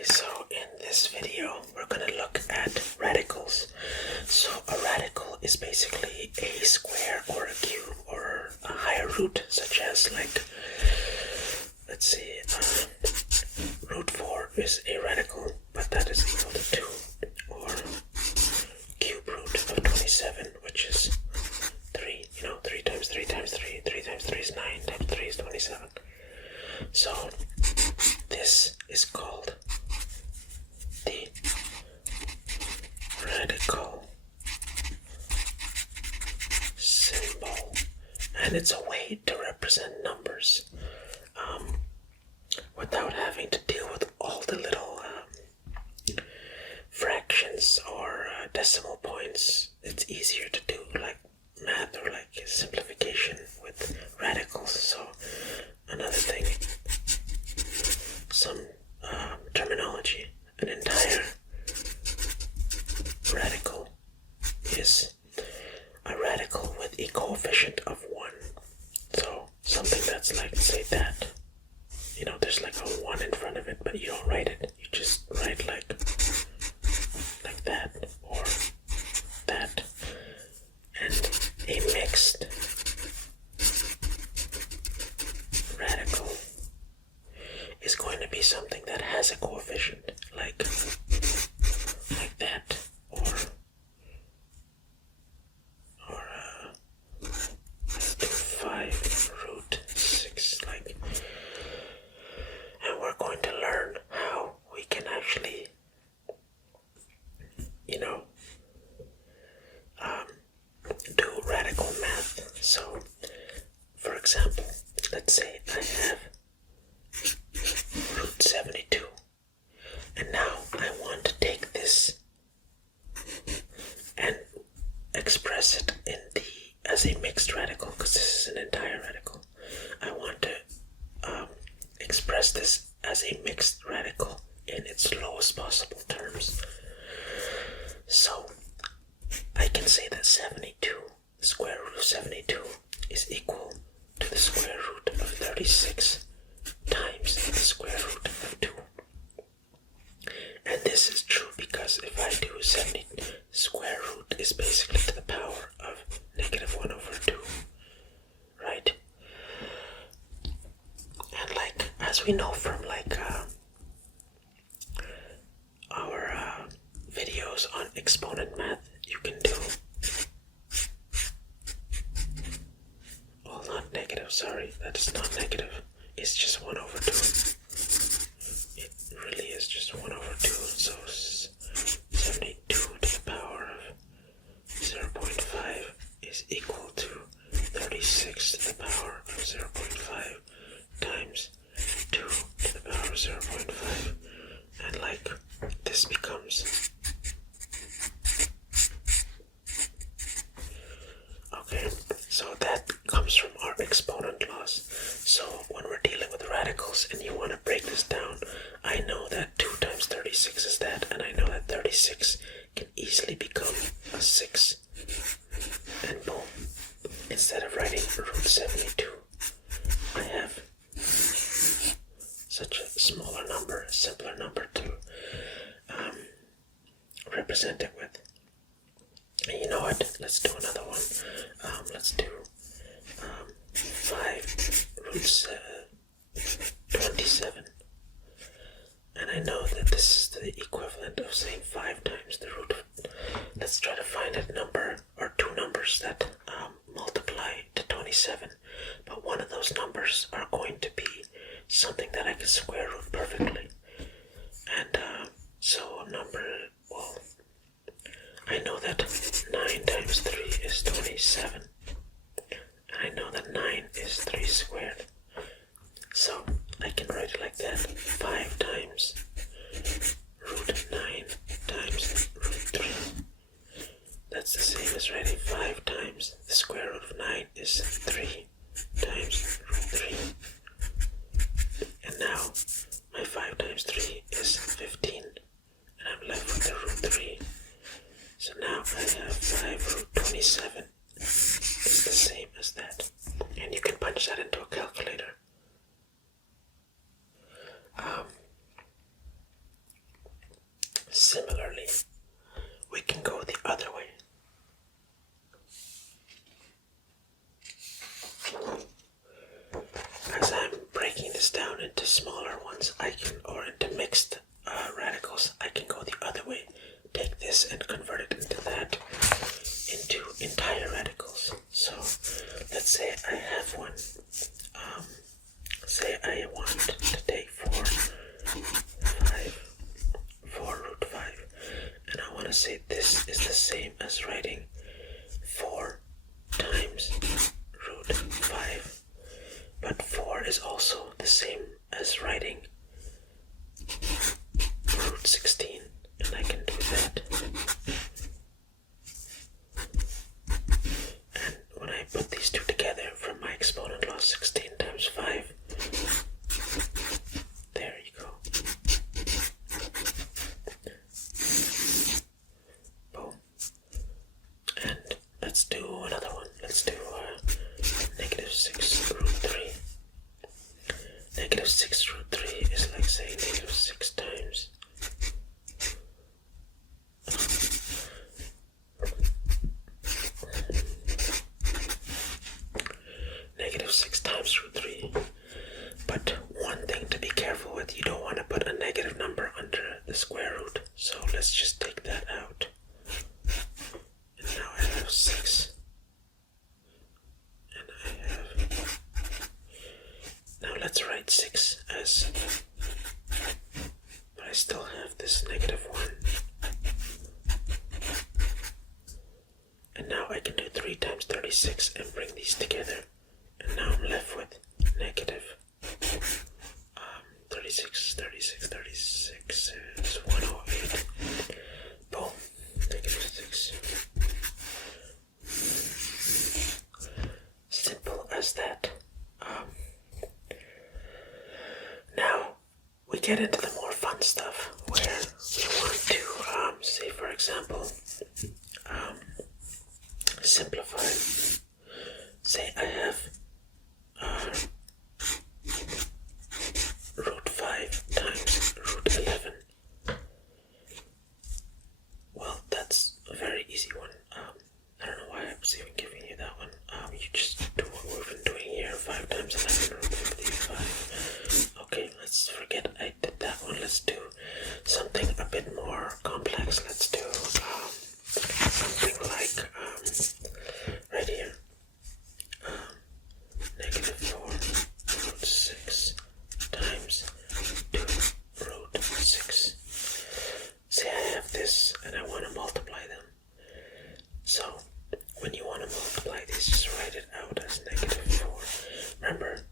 Okay, so in this video we're going to look at radicals. So a radical is basically a square or a cube or a higher root, such as like, let's see, root 4 is a radical, but that is equal to 2, or cube root of 27, which is 3, 3 times 3 times 3, 3 times 3 is 9, times 3 is 27. So this is called the radical symbol, and it's a way to represent numbers without having to deal with all the little fractions or decimal points. It's easier to do like math or like simplification with radicals. So another thing, some terminology, an entire radical is a radical with a coefficient of 1. So something that's like, say that, there's like a 1 in front of it, but you don't write it, you just write like that or that. And a mixed radical is going to be something that has a coefficient like that, or let's do 5 root 6, like, and we're going to learn how we can actually do radical math. So for example, let's say I have root 72, and now I want to take this and express it as a mixed radical, because this is an entire radical. I want to express this as a mixed radical in its lowest possible terms. So I can say that 72, the square root of 72, is equal to the square root of 36 times the square root of 2. And this is true because if I do 70, square root is basically to the power of negative 1 over 2, right? And like, as we know from like our videos on exponent math, you can do, well, not negative, sorry, that is not negative, it's just 1 over 2. It really is just 1 over 2, so 72 to the power of 0.5 is equal to 36 to the power of 0.5 times 2 to the power of 0.5, and like, this becomes, okay, so that comes from our exponent laws. So when we're dealing with radicals and you want to break this down, I know that 2 times 36 is that, and I know that 36 can easily become a 6. And boom, instead of writing root 72, I have such a smaller number, a simpler number to represent it with. And you know what? Let's do another one. Let's do 5 root 27. And I know that this is the equivalent of saying 5 times the root of. Let's try to find a number or two numbers that multiply to 27. But one of those numbers are going to be something that I can square root perfectly. And so number, well, I know that 9 times 3 is 27. And I know that 9 is 3 squared. So I can write it like that. 5 times root 9 times root 3. That's the same as writing 5 times the square root of 9 is 3 times root 3. And now my 5 times 3 is 15. And I'm left with the root 3. So now I have 5 root 27 is the same as that. And you can punch that into a calculator. Similarly, we can go the other way. As I'm breaking this down into smaller ones, or into mixed radicals, I can go the other way. Take this and convert it into entire radicals. So let's say I have one. Say I want to take 4 root 5, and I want to say this is the same as writing 4 times root 5, but 4 is also the same as writing root 16, and I can do that. And when I put these two together from my exponent law, 16 times 5, there you go. Boom. And let's do another one. Let's do negative 6 root 3. Negative 6 root 3 is like saying negative 6 times negative 6 times root 3. But one thing to be careful with, you don't want to put a negative number under the square root. So let's just take that out. And now I have 6. And I have... Now let's write 6 as... But I still have this negative 1. And now I can do 3 times 36 and bring these together. And now I'm left with negative 36 is 108. Boom. Negative 6. Simple as that. Now we get into the more fun stuff where we want to, say for example, simplify. Say I have root 5 times root 11. Well, that's a very easy one. I don't know why I was even giving you that one. You just do what we've been doing here. 5 times 11 root 55. Okay, let's forget I did that one. Let's do something a bit more complex. Let's do something like right here. Negative 4 root 6 times 2 root 6. Say I have this and I want to multiply them. So when you want to multiply these, just write it out as negative 4. Remember,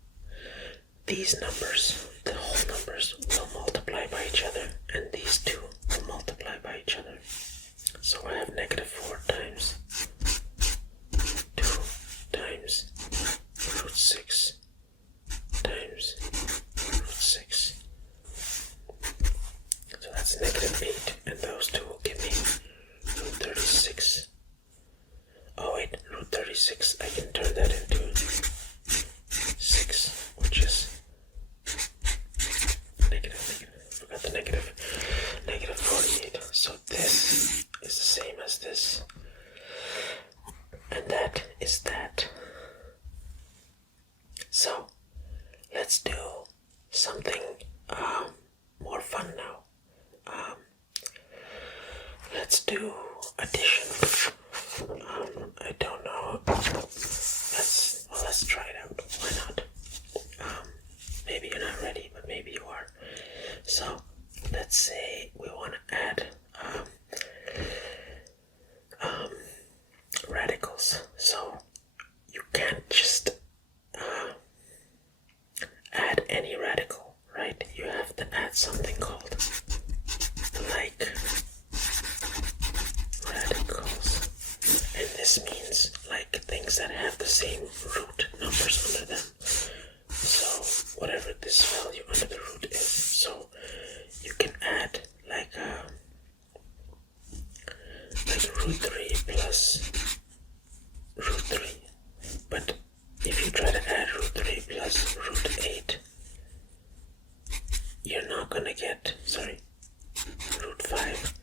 these numbers, the whole numbers, will multiply by each other, and these two will multiply by each other. So I have negative 4 times 2 times root 6 times root 6. So that's negative 8, and those two will give me root 36. Oh wait, root 36, I can turn that into 6, which is negative, forgot the negative, negative 48. So this is the same as this, and that is that. So let's do something more fun now. Let's do addition. I don't know. Let's try it out. Why not? Maybe you're not ready, but maybe you are. So let's say we want to add radicals. So you can't just add any radical, right? You have to add something called like radicals. And this means like things that have the same root numbers under them. So whatever this value under the root is. So you can add like root 3 plus root 3. But if you try to add root 3 plus root 8, you're not gonna get, root 5,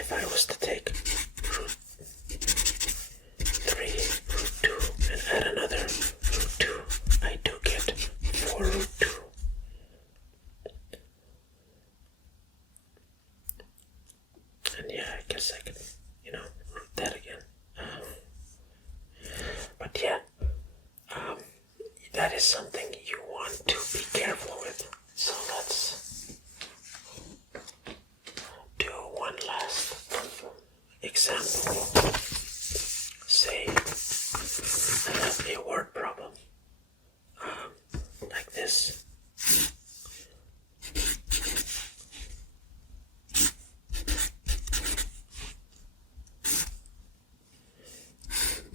if I was to take root 3 root 2 and add another root 2, I do get 4 root 2. And yeah, I guess I could, root that again. But yeah, that is something you want to be careful with. So let's do one last example. Say I have a word problem, like this.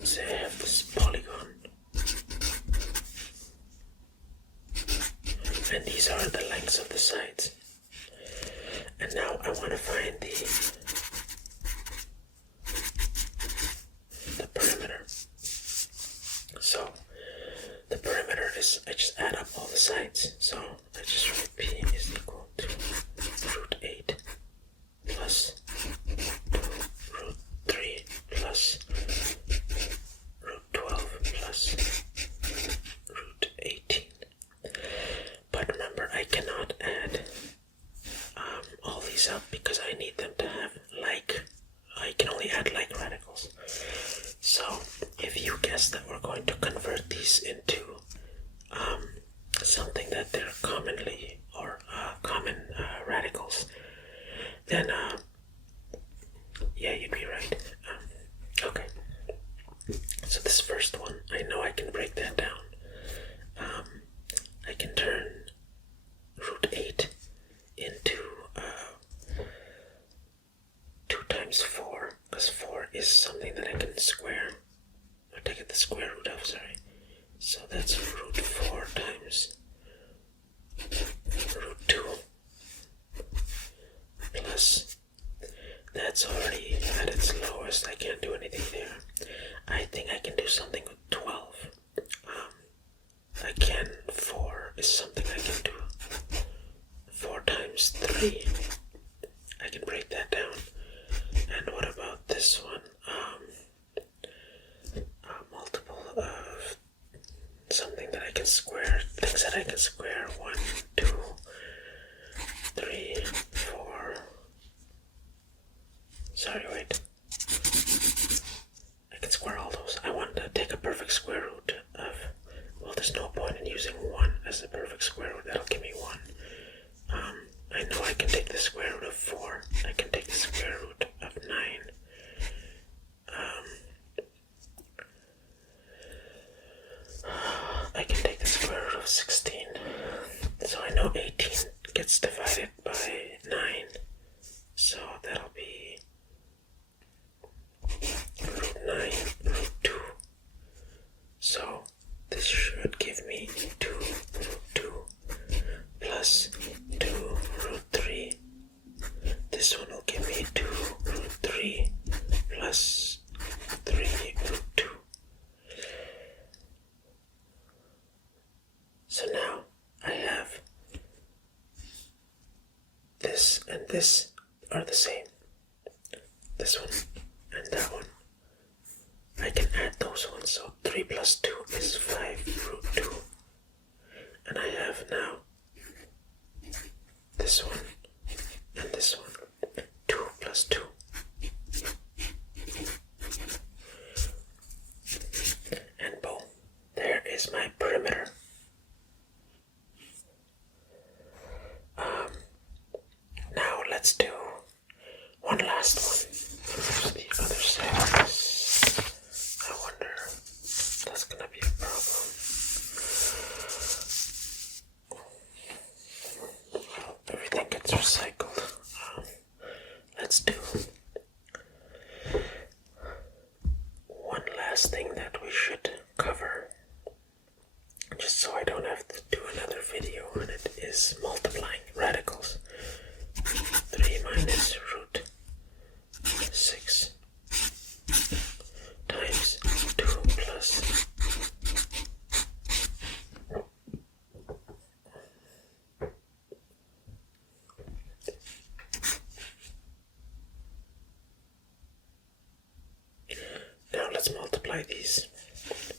Say I have this polygon, and these are the lengths of the sides. And now I want to find the perimeter. So the perimeter is, I just add up all the sides. So I just write P is equal to root 8 plus 2 root 3 plus root 12 plus root 18. But remember, I cannot add all these up because I need them to have I can only add like radicals. So if you guess that we're going to convert these into something that they're commonly or common radicals, then yeah, you'd be right. Okay, so this first one, I know I can break that down. I can turn root 8 into 2 times 4, because 4 is something that I can square, or take the square root of, sorry. So that's root 4 times root 2 plus, that's already at its lowest, I can't do anything there. I think I can do something with 12. Again, 4 is something I can do. 4 times 3, I can break that down. And what about this one? A multiple of something that I can square, things that I can square. 1, 2, 3, 4. Sorry, wait. I can square all those. I want to take a perfect square root of, well, there's no point in using 1 as a perfect square root. That'll give me 1. I know I can take the square root of 4. I can take the square root of 9. I can take the square root of 16. So I know 18 gets divided by 9. So that'll be root 9, root 2. So this should give me 2 root 2 plus 2 root 3. This one will give me 2 root 3 plus 3 root 2. So now I have this and this are the same. This one and that one. I can add those ones, so 3 plus 2 is 5 root 2. And I have now this one and this one. 2 plus 2. And boom, there is my perimeter. Now let's do one last one. The other side. I wonder if that's gonna be a problem. Well, everything gets recycled. Let's do one last thing that we should cover, just so I don't have to do another video on it, is multiplying radicals. 3 minus root 6 times 2 plus multiply these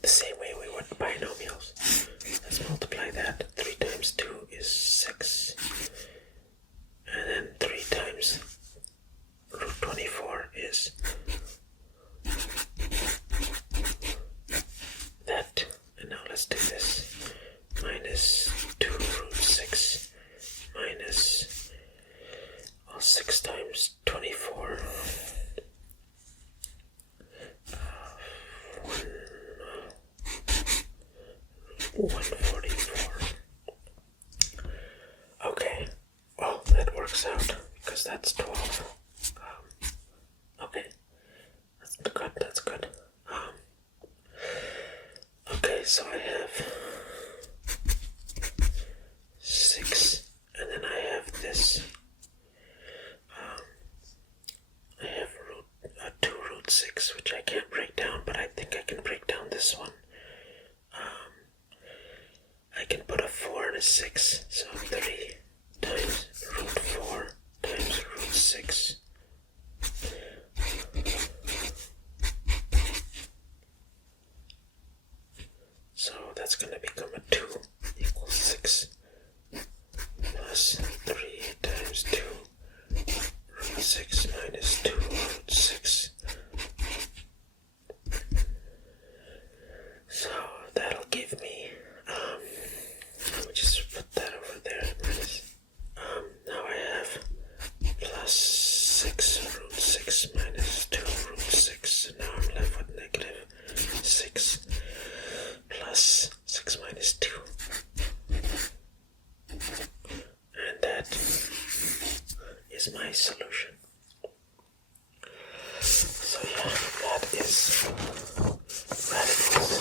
the same way we would binomials. Let's multiply that. 3 times 2 is 6. And then 3 times root 24 is that. And now let's do this. Minus 2 root 6 minus 6 times 24. 144. Okay, well, that works out because that's 12. Okay, that's good. Okay, so I have 6, and then I have this. I have 2 root 6, which I can't break down, but I think I can break down this one. I can put a 4 and a 6, so 3 times root 4 times root 6. So that's going to become a 2 equals 6 plus 3 times 2 root 6 minus 2 root 6. So that'll give me, let me just put that over there. Now I have plus 6 root 6 minus 2 root 6. So now I'm left with negative 6 plus 6 minus 2. And that is my solution. So yeah, that is radicals.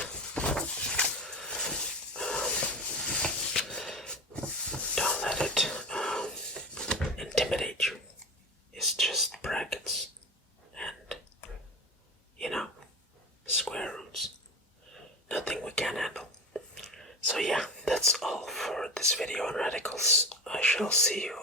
Don't let it intimidate you. It's just brackets and, square roots. Nothing we can't handle. So yeah, that's all for this video on radicals. I shall see you